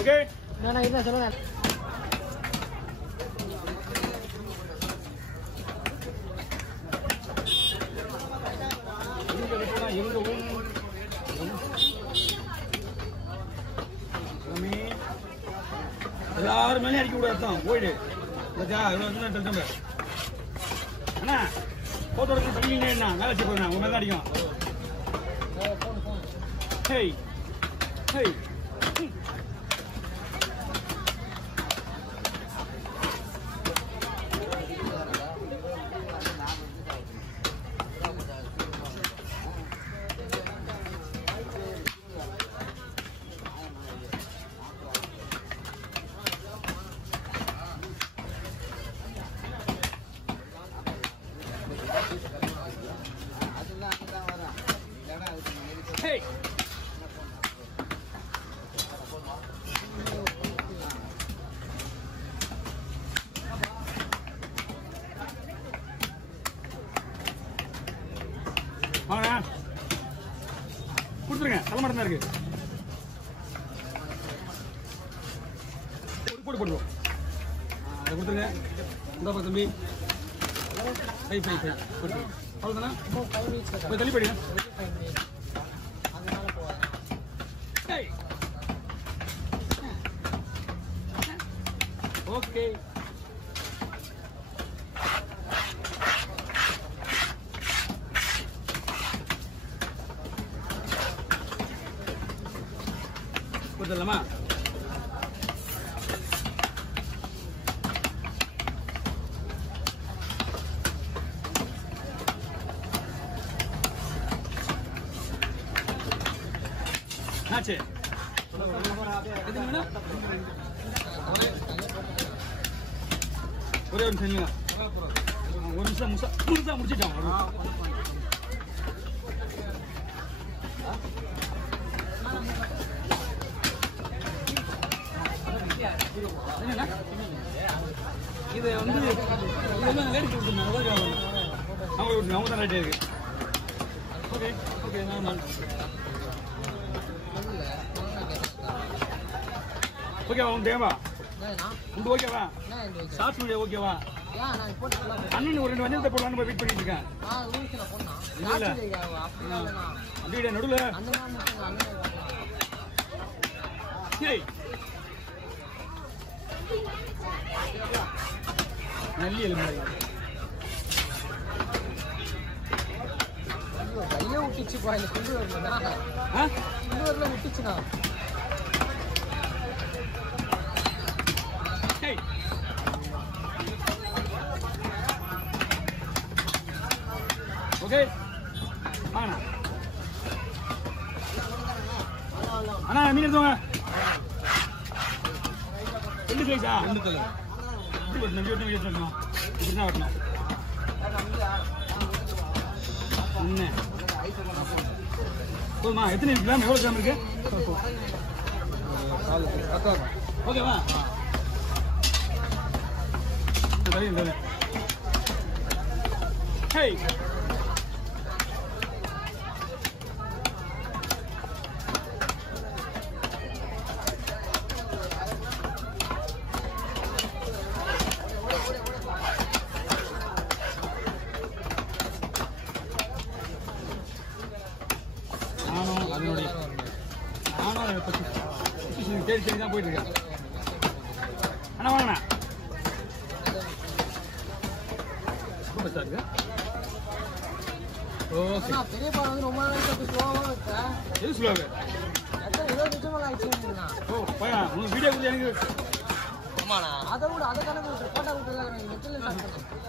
Okay நான் என்ன சொல்லுங்க. எல்லாரும் மேலே அடிக்க கூடாது போயிடு அண்ணா போட்டோ எடுத்து பண்ணிங்க என்ன மேலே வச்சு போயிருந்தேன் உங்க மேலே அடிக்கும். Hey hey Hey! வாங்கண்ணா கொடுத்துருங்க தலைமட்டம் தான் இருக்கு. போட்டு போடுவோம் அதை கொடுத்துருங்க. இந்த தம்பி அவ்வளோதானா போய் தள்ளி போயிடுங்க. ஓகே கொடுத்துடலாமா? ஆச்சு ஒரே ஒரு நிமிஷம் ஒரு நிமிஷம் முழுசா முடிச்சிட்டோம். இது வந்து லேடிக்கு விட்டுருந்தாங்க அவங்க தான் ரைட்டே இருக்கு. ஓகே ஓகே ஓகேவா உன் தேவா உண்டு ஓகேவா ஷார்ட்ஸ் வீடியோ ஓகேவா? அண்ணன் ஒரு 2 வஞ்சத்தை போடலான்னு போய் வெயிட் பண்ணிட்டு இருக்கேன். அப்படியே நடுவில் நல்லி எலும்பு கையை விட்டுச்சு பாருங்க. கொண்டு வரல விட்டுச்சுண்ணா. ஓகே வாங்கண்ணா அண்ணா மீன் எடுத்துவாங்க. 2 சைஸா 2 கலர் இப்படி வெட்டணும் இப்படி தான் வெட்டணும். என்ன போதுமா? எத்தனை கிராம் எவ்வளோ கிராம் இருக்கு? ஓகேவா? ஹேய் தேடி தேடி தான் போயிட்டு இருக்கேன். அண்ணா வாங்கண்ணா பெருசா இருக்கு. ஓகே பெரிய பாடம் வந்து ரொம்ப நாளைக்கு ஸ்லோவாக இருக்கா. எது ஸ்லோவாக? 20 நிமிஷம் ஆயிடுச்சுன்னா. ஓ பையா உங்களுக்கு வீடியோ கொடுத்து எனக்கு அதை விட அதை கணக்கு விட்டு போட்டோ விட்டு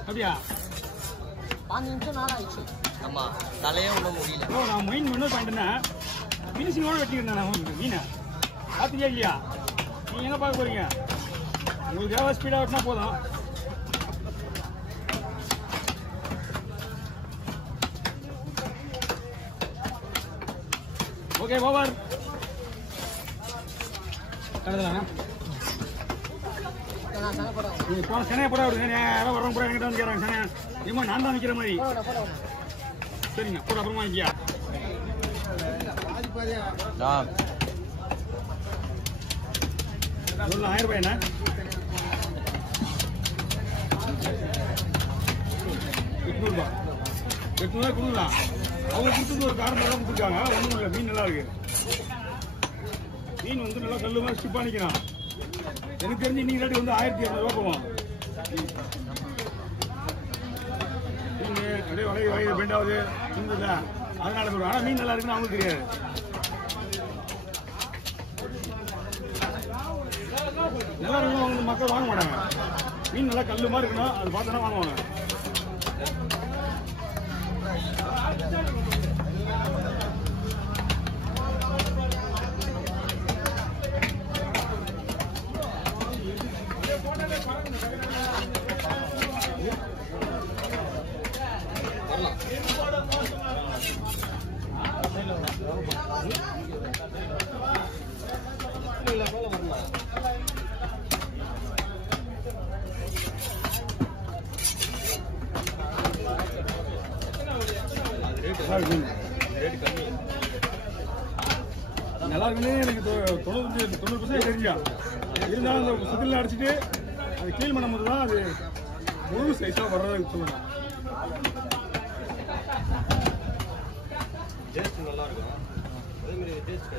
அப்படியா? 5 நிமிஷம் நாள் ஆயிடுச்சு. ஆமா தலையே ஒன்றும் முடியல. ஓ நான் மெயின் ஒன்றும் பண்ணிட்டேன்னா ஃபினிஷிங்கோட வெட்டிக்கிறேன் நான் மீனை பார்த்துக்கே இல்லையா? நீங்கள் எங்கே பார்க்க போகிறீங்க? உங்களுக்கு எவ்வளோ ஸ்பீடாக வெட்டினா போதும். ஓகே ஓவர் கலந்துலாண்ணா. நீங்கள் போன சென்னையை போட விடுங்க. யாரோ வரவங்க கூட என்கிட்ட வந்து கேட்குறாங்க சென்னை ஏமா நான் தான் நிற்கிற மாதிரி. சரிங்க போட அப்புறமா நிற்கியா? சொல்லு 1000 ரூபாய் என்ன 800 ரூபாய் 800 ரூபாய் கொடுக்கலாம். அவங்க கொடுத்தது ஒரு காரணம் தான் கொடுத்துருக்காங்க. ஒன்றும் இல்லை, மீன் நல்லா இருக்கு. மீன் வந்து நல்லா கல்லு மாதிரி ஸ்டிப் பண்ணிக்கணும். எனக்கு தெரிஞ்சு இன்னைக்கு ரேட்டு வந்து 1200 ரூபா போவோம். மீன் அப்படியே வளைய பெண்டாவது இருந்தது, அதனால சொல்லுவோம். ஆனால் மீன் நல்லா இருக்குன்னு அவங்களுக்கு தெரியாது. நல்லா இருக்கணும் அவங்க மக்கள் வாங்க மாட்டாங்க. மீன் நல்லா கல்லு மாதிரி இருக்கணும், அது பார்த்தோன்னா வாங்குவாங்க. நல்லா இருக்குன்னு எனக்கு 90% தெரிஞ்சா. இருந்தாலும் அந்த சுத்தில அடிச்சுட்டு அது கிளீன் பண்ணும்போது தான் அது முழு சைஸா வர்றதுன்னு சொல்லணும். டேஸ்ட் நல்லா இருக்கும். அதே மாதிரி டேஸ்ட்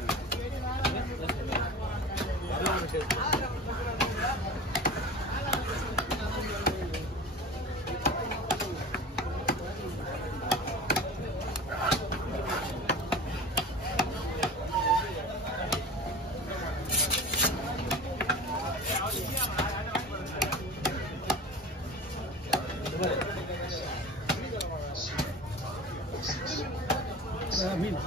மீன்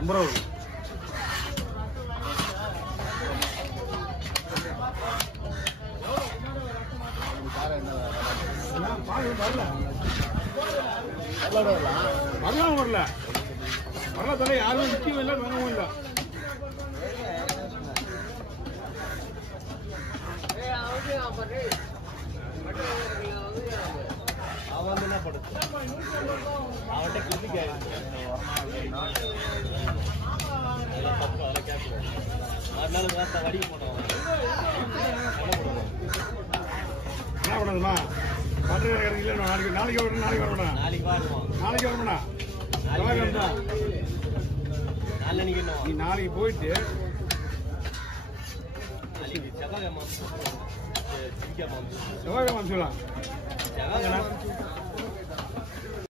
அம்பரூபா வரல தலை யாரும் நிற்கவும் இல்லை, வாங்கவும் இல்லை. அவன் வந்து என்ன படுத்து அவன்கிட்ட கிளினிக் ஆயிடுச்சு. அதனால தான் வடிக்க போனோம். என்ன பண்ணதுமா பட்டை கிடைக்கல. நாளைக்கு வரணும். நாளைக்கு வரணும்ண்ணா. நாளைக்கு நீ நாளைக்கு போயிட்டு செவ்வாய் மாசம் செவ்வாய் மாசம் சொல்லலாம்.